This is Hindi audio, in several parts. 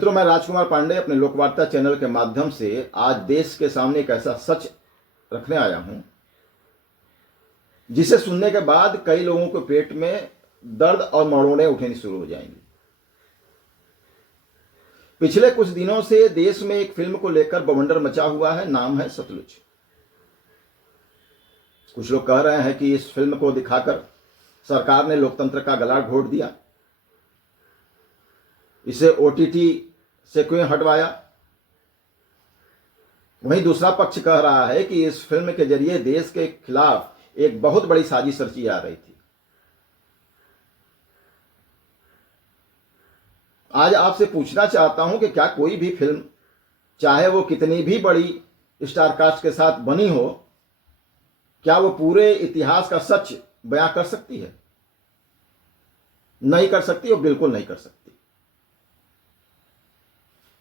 मित्रों, मैं राजकुमार पांडे अपने लोकवार्ता चैनल के माध्यम से आज देश के सामने एक ऐसा सच रखने आया हूं जिसे सुनने के बाद कई लोगों के पेट में दर्द और मरोड़े उठनी शुरू हो जाएंगी। पिछले कुछ दिनों से देश में एक फिल्म को लेकर बवंडर मचा हुआ है। नाम है सतलुज। कुछ लोग कह रहे हैं कि इस फिल्म को दिखाकर सरकार ने लोकतंत्र का गला घोट दिया, इसे ओटीटी से क्यों हटवाया। वहीं दूसरा पक्ष कह रहा है कि इस फिल्म के जरिए देश के खिलाफ एक बहुत बड़ी साजिश रची जा रही थी। आज आपसे पूछना चाहता हूं कि क्या कोई भी फिल्म, चाहे वो कितनी भी बड़ी स्टार कास्ट के साथ बनी हो, क्या वो पूरे इतिहास का सच बयां कर सकती है? नहीं कर सकती, और बिल्कुल नहीं कर सकती।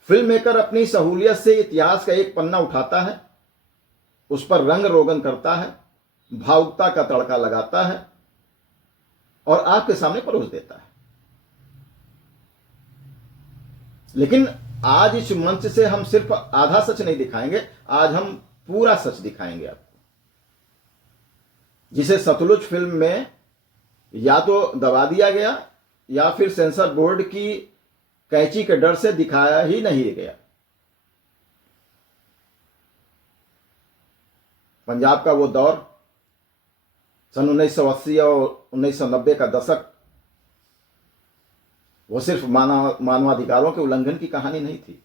फिल्म मेकर अपनी सहूलियत से इतिहास का एक पन्ना उठाता है, उस पर रंग रोगन करता है, भावुकता का तड़का लगाता है और आपके सामने परोस देता है। लेकिन आज इस मंच से हम सिर्फ आधा सच नहीं दिखाएंगे, आज हम पूरा सच दिखाएंगे आपको, जिसे सतलुज फिल्म में या तो दबा दिया गया या फिर सेंसर बोर्ड की कैंची के डर से दिखाया ही नहीं गया। पंजाब का वो दौर, सन 1980 और 1990 का दशक, वो सिर्फ मानवाधिकारों के उल्लंघन की कहानी नहीं थी।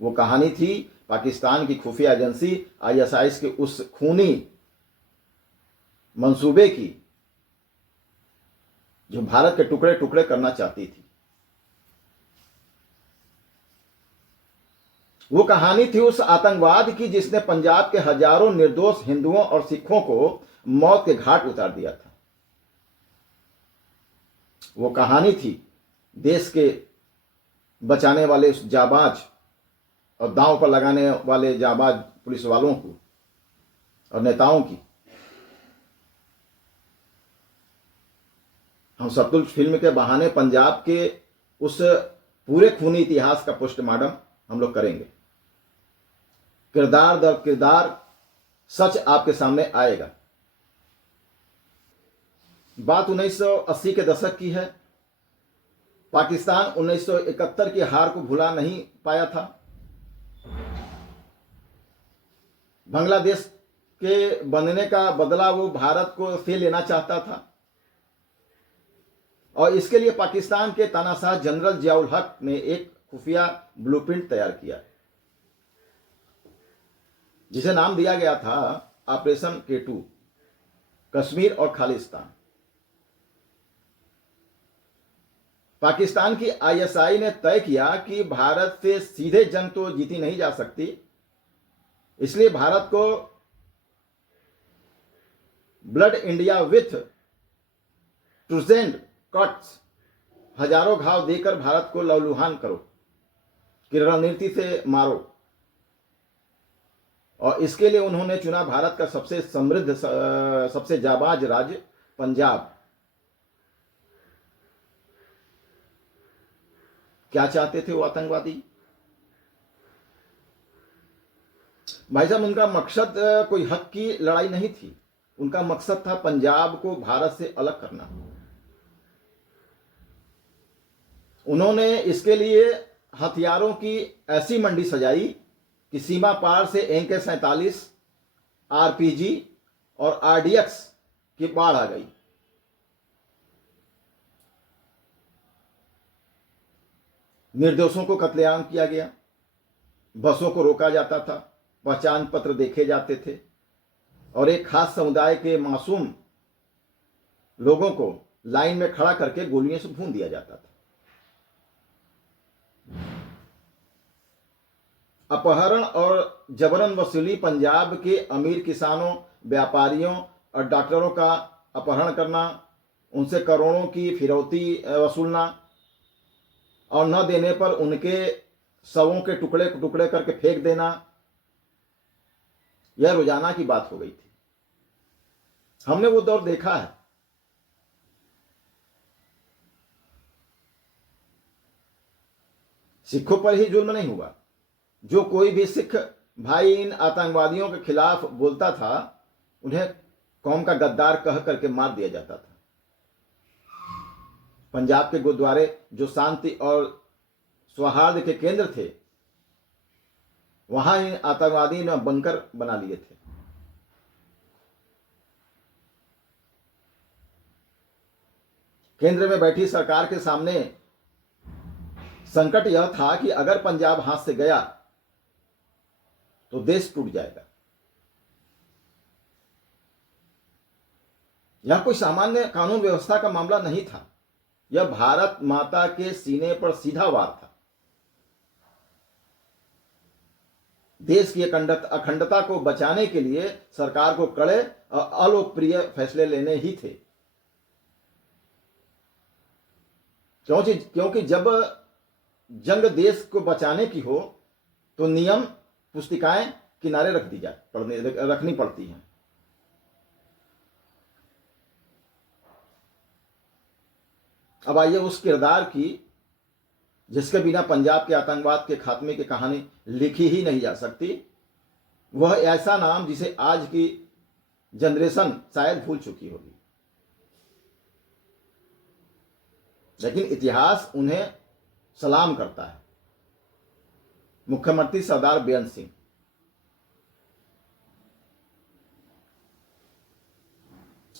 वो कहानी थी पाकिस्तान की खुफिया एजेंसी आईएसआई के उस खूनी मंसूबे की, जो भारत के टुकड़े टुकड़े करना चाहती थी। वो कहानी थी उस आतंकवाद की जिसने पंजाब के हजारों निर्दोष हिंदुओं और सिखों को मौत के घाट उतार दिया था। वो कहानी थी देश के बचाने वाले उस जाबाज और दांव पर लगाने वाले जाबाज पुलिस वालों को और नेताओं की। हम सतलुज फिल्म के बहाने पंजाब के उस पूरे खूनी इतिहास का पोस्टमार्टम हम लोग करेंगे। किरदार दर किरदार सच आपके सामने आएगा। बात 1980 के दशक की है। पाकिस्तान 1971 की हार को भुला नहीं पाया था। बांग्लादेश के बनने का बदला वो भारत को से लेना चाहता था, और इसके लिए पाकिस्तान के तानाशाह जनरल जियाउल हक ने एक खुफिया ब्लूप्रिंट तैयार किया, जिसे नाम दिया गया था ऑपरेशन K2, कश्मीर और खालिस्तान। पाकिस्तान की आईएसआई ने तय किया कि भारत से सीधे जंग तो जीती नहीं जा सकती, इसलिए भारत को ब्लड इंडिया विथ ट्रूजेंड कट्स, हजारों घाव देकर भारत को लहूलुहान करो, कि रणनीति से मारो। और इसके लिए उन्होंने चुना भारत का सबसे समृद्ध, सबसे जाबाज राज्य पंजाब। क्या चाहते थे वो आतंकवादी? भाई साहब, उनका मकसद कोई हक की लड़ाई नहीं थी। उनका मकसद था पंजाब को भारत से अलग करना। उन्होंने इसके लिए हथियारों की ऐसी मंडी सजाई कि सीमा पार से AK-47, RPG और RDX की बाढ़ आ गई। निर्दोषों को कत्लेआम किया गया, बसों को रोका जाता था, पहचान पत्र देखे जाते थे, और एक खास समुदाय के मासूम लोगों को लाइन में खड़ा करके गोलियों से भून दिया जाता था। अपहरण और जबरन वसूली, पंजाब के अमीर किसानों, व्यापारियों और डॉक्टरों का अपहरण करना, उनसे करोड़ों की फिरौती वसूलना और न देने पर उनके शवों के टुकड़े टुकड़े करके फेंक देना, यह रोजाना की बात हो गई थी। हमने वो दौर देखा है। सिखों पर ही जुल्म नहीं हुआ। जो कोई भी सिख भाई इन आतंकवादियों के खिलाफ बोलता था, उन्हें कौम का गद्दार कह करके मार दिया जाता था। पंजाब के गुरुद्वारे जो शांति और सौहार्द के केंद्र थे, वहां इन आतंकवादी ने बंकर बना लिए थे। केंद्र में बैठी सरकार के सामने संकट यह था कि अगर पंजाब हाथ से गया तो देश टूट जाएगा। यह कोई सामान्य कानून व्यवस्था का मामला नहीं था, यह भारत माता के सीने पर सीधा वार था। देश की अखंडता को बचाने के लिए सरकार को कड़े और अलोकप्रिय फैसले लेने ही थे। क्योंकि जब जंग देश को बचाने की हो तो नियम पुस्तिकाएं किनारे रखनी पड़ती हैं। अब आइए उस किरदार की जिसके बिना पंजाब के आतंकवाद के खात्मे की कहानी लिखी ही नहीं जा सकती। वह ऐसा नाम जिसे आज की जनरेशन शायद भूल चुकी होगी, लेकिन इतिहास उन्हें सलाम करता है। मुख्यमंत्री सरदार बेअंत सिंह।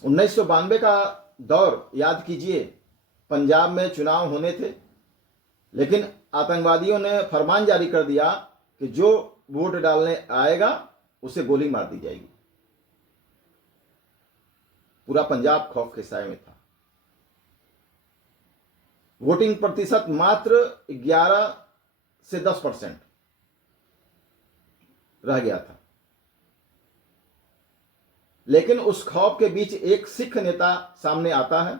उन्नीस सौ 92 का दौर याद कीजिए। पंजाब में चुनाव होने थे, लेकिन आतंकवादियों ने फरमान जारी कर दिया कि जो वोट डालने आएगा उसे गोली मार दी जाएगी। पूरा पंजाब खौफ के साए में था। वोटिंग प्रतिशत मात्र 11 से 10% रह गया था। लेकिन उस खौफ के बीच एक सिख नेता सामने आता है,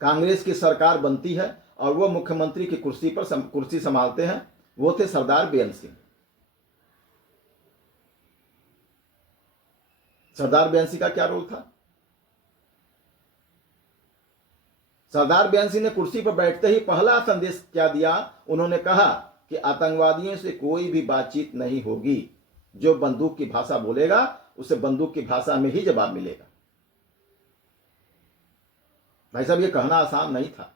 कांग्रेस की सरकार बनती है और वो मुख्यमंत्री की कुर्सी संभालते हैं। वो थे सरदार बेअंत सिंह। सरदार बेअंत सिंह का क्या रोल था? सरदार बेअंत सिंह ने कुर्सी पर बैठते ही पहला संदेश क्या दिया? उन्होंने कहा कि आतंकवादियों से कोई भी बातचीत नहीं होगी। जो बंदूक की भाषा बोलेगा उसे बंदूक की भाषा में ही जवाब मिलेगा। भाई साहब, ये कहना आसान नहीं था।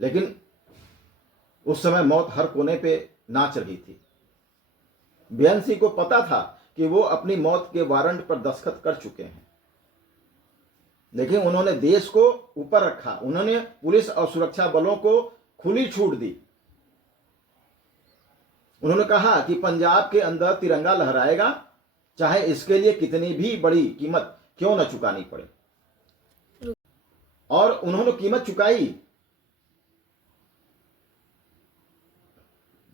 लेकिन उस समय मौत हर कोने पे नाच रही थी। बेअंत सिंह को पता था कि वो अपनी मौत के वारंट पर दस्तखत कर चुके हैं, लेकिन उन्होंने देश को ऊपर रखा। उन्होंने पुलिस और सुरक्षा बलों को खुली छूट दी। उन्होंने कहा कि पंजाब के अंदर तिरंगा लहराएगा, चाहे इसके लिए कितनी भी बड़ी कीमत क्यों न चुकानी पड़े। और उन्होंने कीमत चुकाई।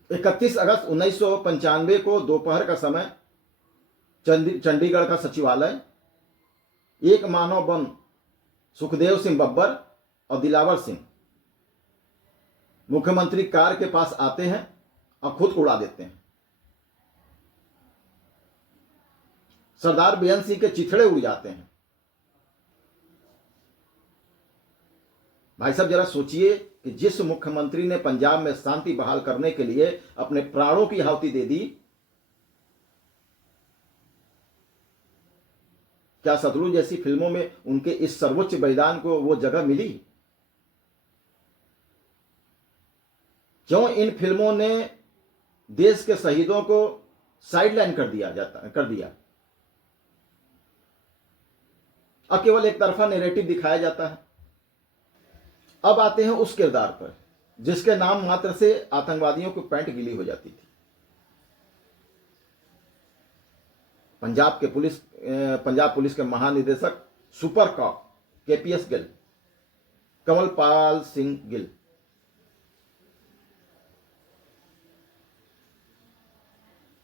31 अगस्त 1995 को दोपहर का समय चंडीगढ़ का सचिवालय, एक मानव बम सुखदेव सिंह बब्बर और दिलावर सिंह मुख्यमंत्री कार के पास आते हैं और खुद को उड़ा देते हैं। सरदार बेअंत सिंह के चिथड़े उड़ जाते हैं। भाई साहब, जरा सोचिए कि जिस मुख्यमंत्री ने पंजाब में शांति बहाल करने के लिए अपने प्राणों की आहुति दे दी, क्या शत्रु जैसी फिल्मों में उनके इस सर्वोच्च बलिदान को वो जगह मिली? क्यों इन फिल्मों ने देश के शहीदों को साइडलाइन कर दिया और केवल एक तरफा नैरेटिव दिखाया जाता है? अब आते हैं उस किरदार पर जिसके नाम मात्र से आतंकवादियों को पैंट गीली हो जाती थी। पंजाब पुलिस के महानिदेशक super cop KPS Gill, Kamalpal Singh Gill.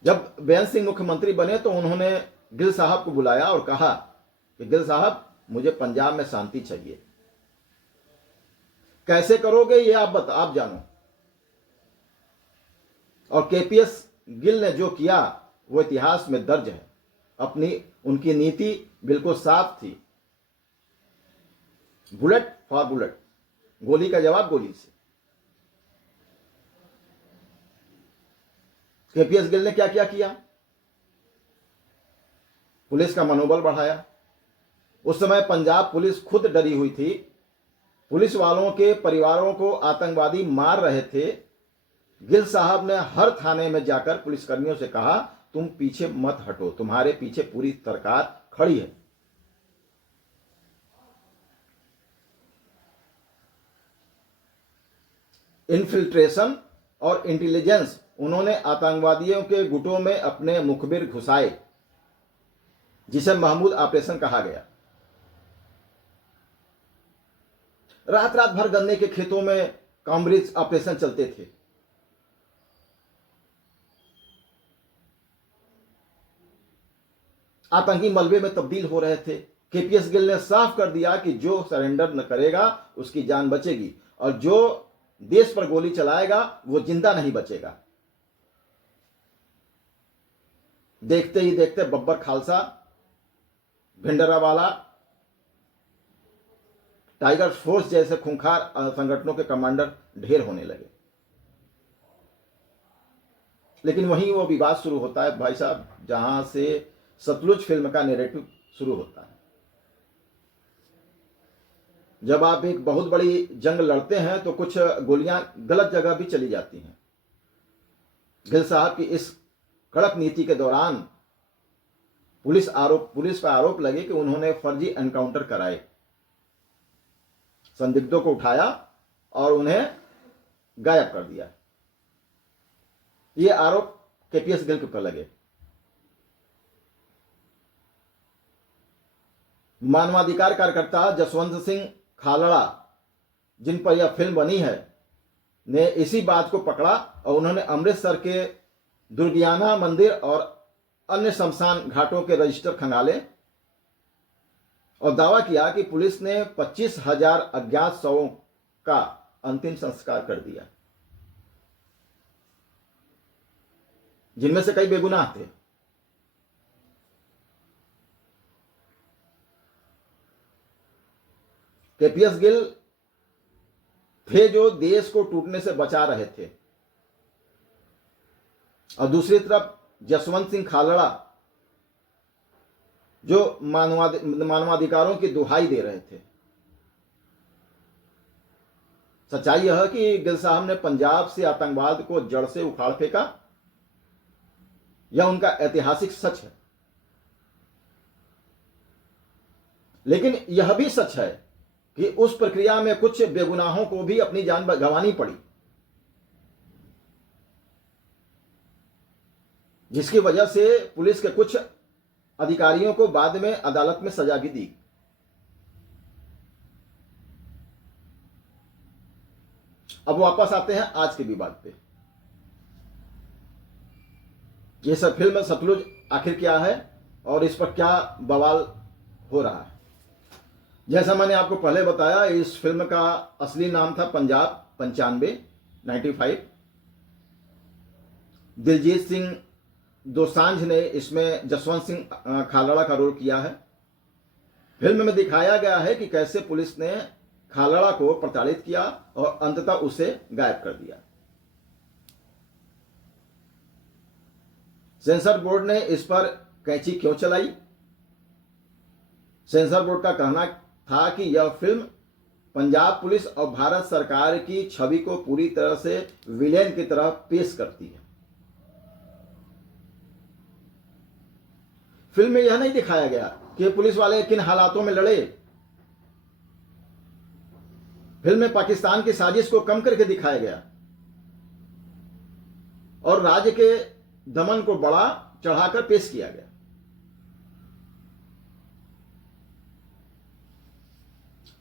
जब बेअंत सिंह मुख्यमंत्री बने तो उन्होंने गिल साहब को बुलाया और कहा कि गिल साहब, मुझे पंजाब में शांति चाहिए। कैसे करोगे ये आप जानो। और केपीएस गिल ने जो किया वो इतिहास में दर्ज है। उनकी नीति बिल्कुल साफ थी। बुलेट फॉर बुलेट, गोली का जवाब गोली से। केपीएस गिल ने क्या क्या किया? पुलिस का मनोबल बढ़ाया। उस समय पंजाब पुलिस खुद डरी हुई थी, पुलिस वालों के परिवारों को आतंकवादी मार रहे थे। गिल साहब ने हर थाने में जाकर पुलिसकर्मियों से कहा, तुम पीछे मत हटो, तुम्हारे पीछे पूरी सरकार खड़ी है। इन्फिल्ट्रेशन और इंटेलिजेंस, उन्होंने आतंकवादियों के गुटों में अपने मुखबिर घुसाए, जिसे महमूद ऑपरेशन कहा गया। रात रात भर गन्ने के खेतों में कॉम्ब्रिज ऑपरेशन चलते थे। आतंकी मलबे में तब्दील हो रहे थे। केपीएस गिल ने साफ कर दिया कि जो सरेंडर न करेगा उसकी जान बचेगी, और जो देश पर गोली चलाएगा वो जिंदा नहीं बचेगा। देखते ही देखते बब्बर खालसा, भिंडरावाला, टाइगर फोर्स जैसे खूंखार संगठनों के कमांडर ढेर होने लगे। लेकिन वहीं वो विवाद शुरू होता है भाई साहब, जहां से सतलुज फिल्म का नैरेटिव शुरू होता है। जब आप एक बहुत बड़ी जंग लड़ते हैं तो कुछ गोलियां गलत जगह भी चली जाती हैं। गिल साहब की इस कड़क नीति के दौरान पुलिस पर आरोप लगे कि उन्होंने फर्जी एनकाउंटर कराए, संदिग्धों को उठाया और उन्हें गायब कर दिया। ये आरोप केपीएस गिल के ऊपर लगे। मानवाधिकार कार्यकर्ता जसवंत सिंह खालड़ा, जिन पर यह फिल्म बनी है, ने इसी बात को पकड़ा और उन्होंने अमृतसर के दुर्गियाना मंदिर और अन्य शमशान घाटों के रजिस्टर खंगाले और दावा किया कि पुलिस ने 25,000 अज्ञात शवों का अंतिम संस्कार कर दिया, जिनमें से कई बेगुनाह थे। केपीएस गिल थे जो देश को टूटने से बचा रहे थे, और दूसरी तरफ जसवंत सिंह खालड़ा जो मानवाधिकारों की दुहाई दे रहे थे। सच्चाई यह है कि गिल साहब ने पंजाब से आतंकवाद को जड़ से उखाड़ फेंका। यह उनका ऐतिहासिक सच है। लेकिन यह भी सच है कि उस प्रक्रिया में कुछ बेगुनाहों को भी अपनी जान गंवानी पड़ी, जिसकी वजह से पुलिस के कुछ अधिकारियों को बाद में अदालत में सजा भी दी। अब वापस आते हैं आज के विवाद पे। यह सब फिल्म सतलुज आखिर क्या है और इस पर क्या बवाल हो रहा है। जैसा मैंने आपको पहले बताया, इस फिल्म का असली नाम था पंजाब 95। दिलजीत सिंह दोसांझ ने इसमें जसवंत सिंह खालड़ा का रोल किया है। फिल्म में दिखाया गया है कि कैसे पुलिस ने खालड़ा को प्रताड़ित किया और अंततः उसे गायब कर दिया। सेंसर बोर्ड ने इस पर कैंची क्यों चलाई? सेंसर बोर्ड का कहना था कि यह फिल्म पंजाब पुलिस और भारत सरकार की छवि को पूरी तरह से विलेन की तरह पेश करती है। फिल्म में यह नहीं दिखाया गया कि पुलिस वाले किन हालातों में लड़े। फिल्म में पाकिस्तान की साजिश को कम करके दिखाया गया और राज्य के दमन को बड़ा चढ़ाकर पेश किया गया।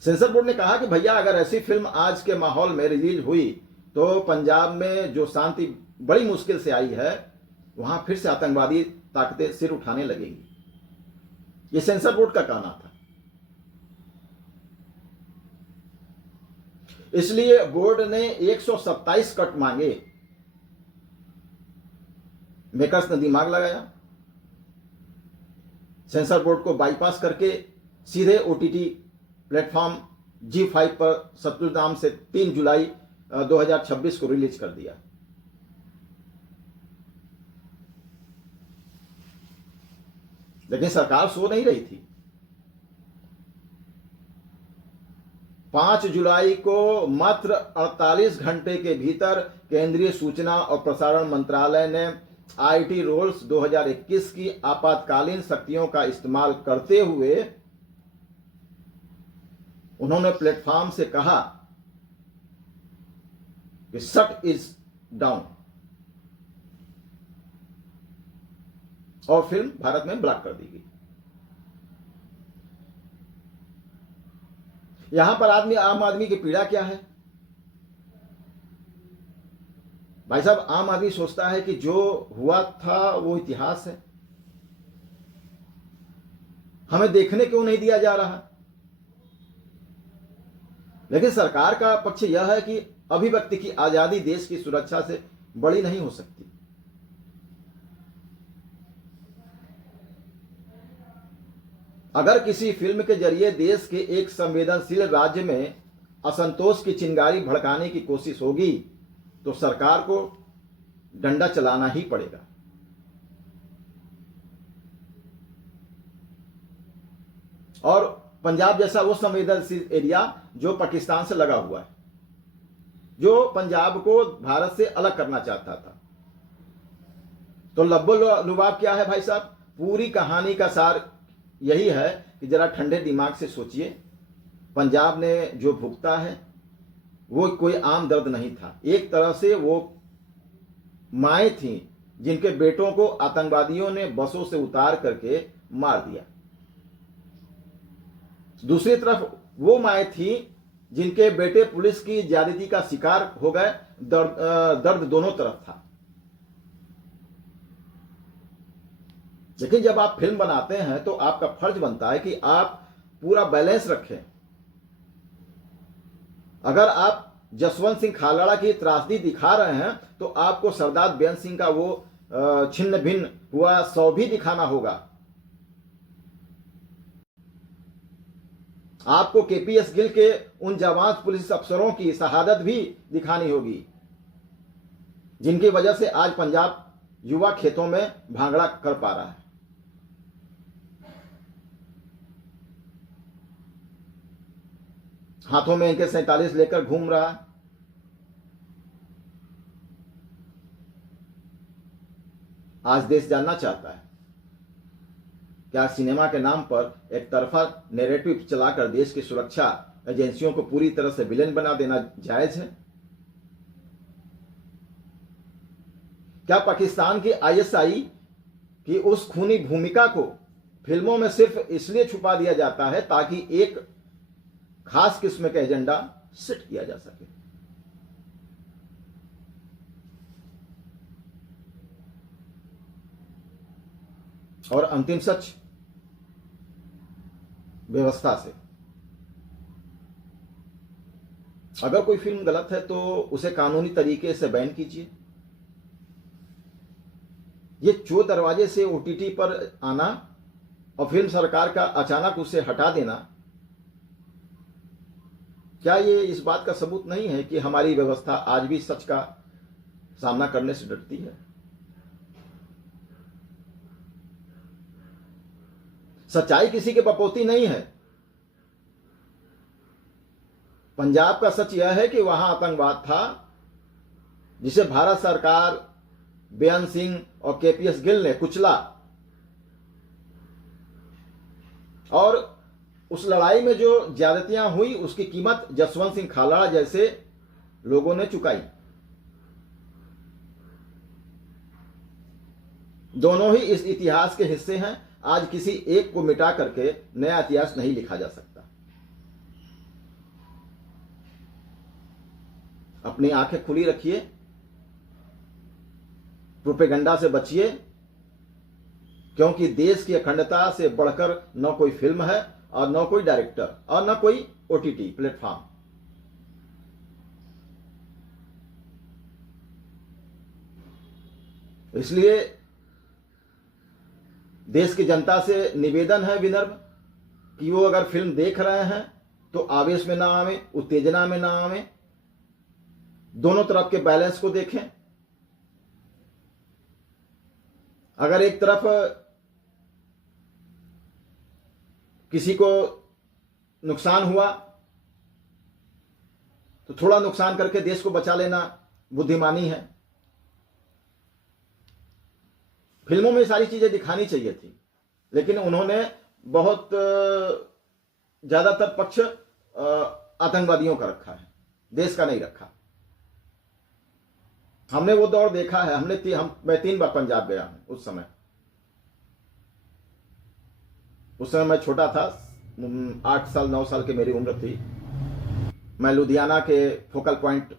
सेंसर बोर्ड ने कहा कि भैया, अगर ऐसी फिल्म आज के माहौल में रिलीज हुई तो पंजाब में जो शांति बड़ी मुश्किल से आई है, वहां फिर से आतंकवादी ताकतें सिर उठाने लगेंगी। यह सेंसर बोर्ड का कहना था। इसलिए बोर्ड ने 127 कट मांगे। मेकर्स ने दिमाग लगाया, सेंसर बोर्ड को बाईपास करके सीधे ओटीटी प्लेटफॉर्म G5 पर शत्रु नाम से 3 जुलाई 2026 को रिलीज कर दिया। लेकिन सरकार सो नहीं रही थी। 5 जुलाई को मात्र 48 घंटे के भीतर केंद्रीय सूचना और प्रसारण मंत्रालय ने आईटी रूल्स 2021 की आपातकालीन शक्तियों का इस्तेमाल करते हुए उन्होंने प्लेटफॉर्म से कहा कि शट इज डाउन, और फिल्म भारत में ब्लॉक कर दी गई। यहां पर आम आदमी की पीड़ा क्या है? भाई साहब, आम आदमी सोचता है कि जो हुआ था वो इतिहास है, हमें देखने क्यों नहीं दिया जा रहा? लेकिन सरकार का पक्ष यह है कि अभिव्यक्ति की आजादी देश की सुरक्षा से बड़ी नहीं हो सकती। अगर किसी फिल्म के जरिए देश के एक संवेदनशील राज्य में असंतोष की चिंगारी भड़काने की कोशिश होगी तो सरकार को डंडा चलाना ही पड़ेगा। और पंजाब जैसा वो संवेदनशील एरिया जो पाकिस्तान से लगा हुआ है, जो पंजाब को भारत से अलग करना चाहता था, तो लब्बो लुबाब क्या है भाई साहब? पूरी कहानी का सार यही है कि जरा ठंडे दिमाग से सोचिए। पंजाब ने जो भुगता है वो कोई आम दर्द नहीं था। एक तरह से वो माएं थीं जिनके बेटों को आतंकवादियों ने बसों से उतार करके मार दिया। दूसरी तरफ वो माएं थीं जिनके बेटे पुलिस की ज्यादती का शिकार हो गए। दर्द दोनों तरफ था। लेकिन जब आप फिल्म बनाते हैं तो आपका फर्ज बनता है कि आप पूरा बैलेंस रखें। अगर आप जसवंत सिंह खालड़ा की त्रासदी दिखा रहे हैं तो आपको सरदार बेअंत सिंह का वो छिन्न भिन्न हुआ 100 भी दिखाना होगा। आपको केपीएस गिल के उन जवान पुलिस अफसरों की शहादत भी दिखानी होगी जिनकी वजह से आज पंजाब युवा खेतों में भांगड़ा कर पा रहा है। हाथों में इनके 47 लेकर घूम रहा है। आज देश जानना चाहता है क्या सिनेमा के नाम पर एक तरफा नैरेटिव चलाकर देश की सुरक्षा एजेंसियों को पूरी तरह से विलेन बना देना जायज है? क्या पाकिस्तान की आईएसआई की उस खूनी भूमिका को फिल्मों में सिर्फ इसलिए छुपा दिया जाता है ताकि एक खास किस्म का एजेंडा सेट किया जा सके? और अंतिम सच, व्यवस्था से अगर कोई फिल्म गलत है तो उसे कानूनी तरीके से बैन कीजिए। ये चोर दरवाजे से ओटीटी पर आना और फिल्म सरकार का अचानक उसे हटा देना, क्या ये इस बात का सबूत नहीं है कि हमारी व्यवस्था आज भी सच का सामना करने से डरती है? सच्चाई किसी के बपोती नहीं है। पंजाब का सच यह है कि वहां आतंकवाद था जिसे भारत सरकार, बेअंत सिंह और केपीएस गिल ने कुचला, और उस लड़ाई में जो ज्यादतियां हुई उसकी कीमत जसवंत सिंह खालड़ा जैसे लोगों ने चुकाई। दोनों ही इस इतिहास के हिस्से हैं। आज किसी एक को मिटा करके नया इतिहास नहीं लिखा जा सकता। अपनी आंखें खुली रखिए, प्रोपेगेंडा से बचिए, क्योंकि देश की अखंडता से बढ़कर न कोई फिल्म है और न कोई डायरेक्टर और न कोई ओटीटी प्लेटफॉर्म। इसलिए देश की जनता से निवेदन है विनम्र कि वो अगर फिल्म देख रहे हैं तो आवेश में ना आवे, उत्तेजना में ना आवे, दोनों तरफ के बैलेंस को देखें। अगर एक तरफ किसी को नुकसान हुआ तो थोड़ा नुकसान करके देश को बचा लेना बुद्धिमानी है। फिल्मों में सारी चीजें दिखानी चाहिए थी, लेकिन उन्होंने बहुत ज्यादातर पक्ष आतंकवादियों का रखा है, देश का नहीं रखा। हमने वो दौर देखा है। मैं 3 बार पंजाब गया हूं। उस समय मैं छोटा था, 8 साल 9 साल की मेरी उम्र थी। मैं लुधियाना के फोकल पॉइंट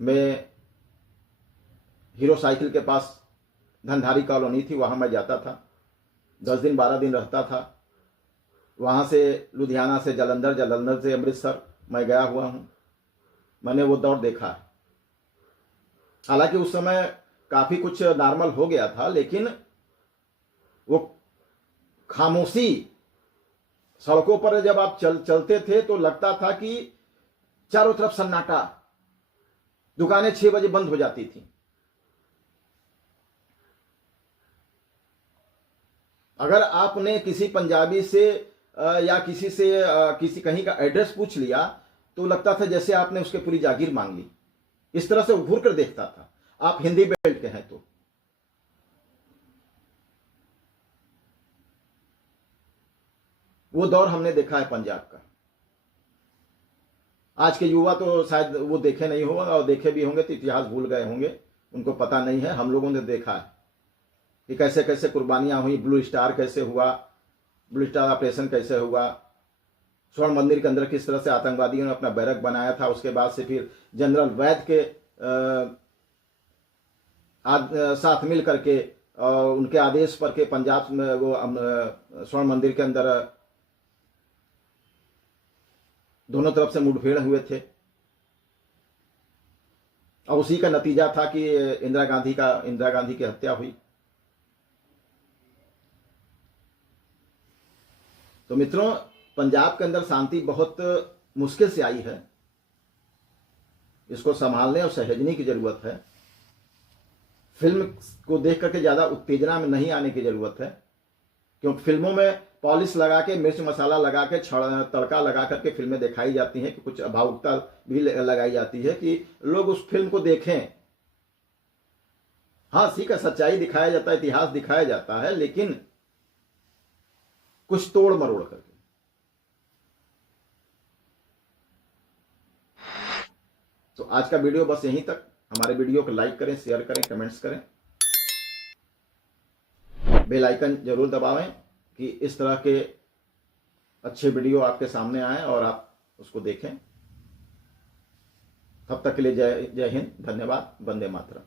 में हीरो साइकिल के पास धनधारी कॉलोनी थी, वहां मैं जाता था। 10 दिन 12 दिन रहता था। वहां से लुधियाना से जालंधर, जालंधर से अमृतसर मैं गया हुआ हूं। मैंने वो दौर देखा है। हालांकि उस समय काफी कुछ नॉर्मल हो गया था, लेकिन वो खामोशी, सड़कों पर जब आप चलते थे तो लगता था कि चारों तरफ सन्नाटा। दुकानें 6 बजे बंद हो जाती थी। अगर आपने किसी पंजाबी से या किसी कहीं का एड्रेस पूछ लिया तो लगता था जैसे आपने उसके पूरी जागीर मांग ली। इस तरह से घूर कर देखता था। आप हिंदी बेल्ट के हैं तो वो दौर हमने देखा है पंजाब का। आज के युवा तो शायद वो देखे नहीं होंगे, और देखे भी होंगे तो इतिहास भूल गए होंगे, उनको पता नहीं है। हम लोगों ने देखा है कि कैसे कैसे कुर्बानियां हुई। ब्लू स्टार कैसे हुआ, ब्लू स्टार ऑपरेशन कैसे हुआ, स्वर्ण मंदिर के अंदर किस तरह से आतंकवादियों ने अपना बैरक बनाया था। उसके बाद से फिर जनरल वैद के साथ मिल करके उनके आदेश पर के पंजाब में वो स्वर्ण मंदिर के अंदर दोनों तरफ से मुठभेड़ हुए थे, और उसी का नतीजा था कि इंदिरा गांधी की हत्या हुई। तो मित्रों, पंजाब के अंदर शांति बहुत मुश्किल से आई है। इसको संभालने और सहेजने की जरूरत है। फिल्म को देख करके ज्यादा उत्तेजना में नहीं आने की जरूरत है, क्योंकि फिल्मों में पॉलिश लगा के, मिर्च मसाला लगा के, तड़का लगा करके फिल्में दिखाई जाती हैं, कि कुछ भावुकता भी लगाई जाती है कि लोग उस फिल्म को देखें। हाँ, ठीक है, सच्चाई दिखाया जाता है, इतिहास दिखाया जाता है, लेकिन कुछ तोड़ मरोड़ करके। तो आज का वीडियो बस यहीं तक। हमारे वीडियो को लाइक करें, शेयर करें, कमेंट्स करें, बेल आइकन जरूर दबावें कि इस तरह के अच्छे वीडियो आपके सामने आए और आप उसको देखें। तब तक के लिए जय हिंद, धन्यवाद, वंदे मातरम।